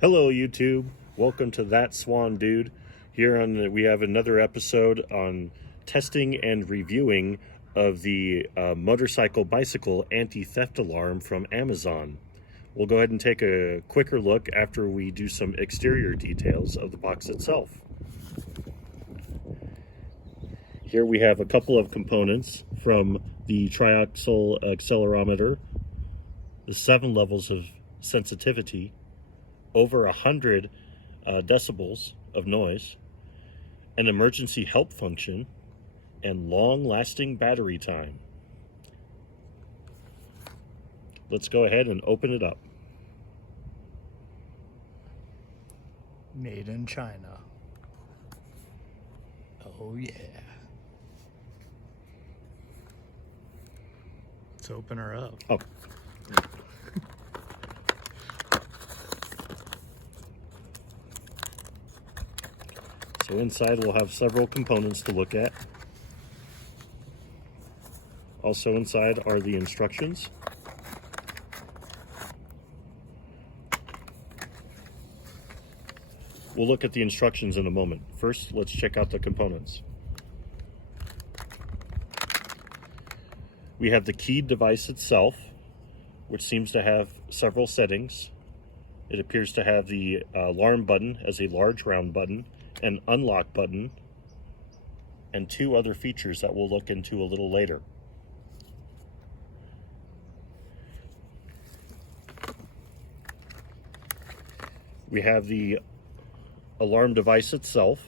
Hello YouTube, welcome to That Swan Dude. We have another episode on testing and reviewing of the motorcycle bicycle anti-theft alarm from Amazon. We'll go ahead and take a quicker look after we do some exterior details of the box itself. Here we have a couple of components from the triaxle accelerometer, the 7 levels of sensitivity, over 100 decibels of noise, an emergency help function, and long-lasting battery time. Let's go ahead and open it up. Made in China. Oh yeah. Let's open her up. Oh. So inside we'll have several components to look at. Also inside are the instructions. We'll look at the instructions in a moment. First, let's check out the components. We have the keyed device itself, which seems to have several settings. It appears to have the alarm button as a large round button, an unlock button, and 2 other features that we'll look into a little later. We have the alarm device itself.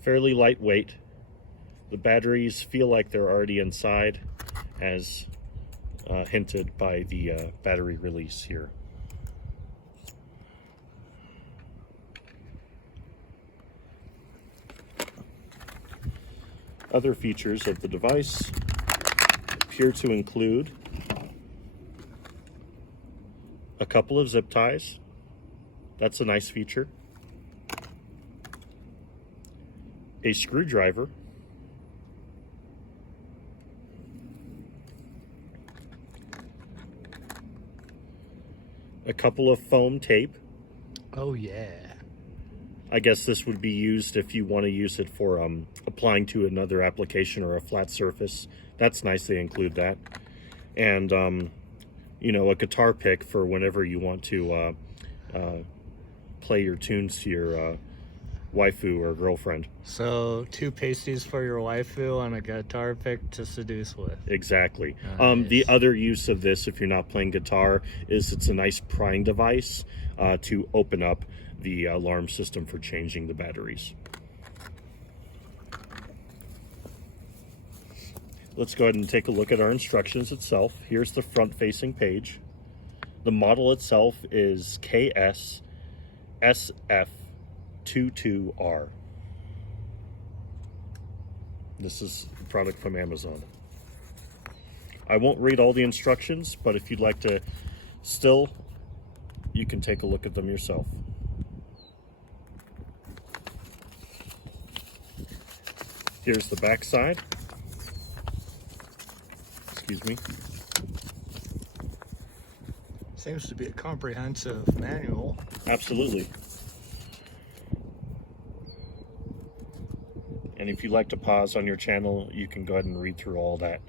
Fairly lightweight. The batteries feel like they're already inside, as hinted by the battery release here. Other features of the device appear to include a couple of zip ties. That's a nice feature. A screwdriver. A couple of foam tape. Oh yeah. I guess this would be used if you want to use it for applying to another application or a flat surface. That's nice they include that. And you know, a guitar pick for whenever you want to play your tunes to your waifu or girlfriend. So 2 pasties for your waifu and a guitar pick to seduce with. Exactly. Nice. The other use of this, if you're not playing guitar, is it's a nice prying device to open up the alarm system for changing the batteries. Let's go ahead and take a look at our instructions itself. Here's the front-facing page. The model itself is KS SF22R. This is a product from Amazon. I won't read all the instructions, but if you'd like to still, you can take a look at them yourself. Here's the back side. Excuse me. Seems to be a comprehensive manual. Absolutely. And if you'd like to pause on your channel, you can go ahead and read through all that.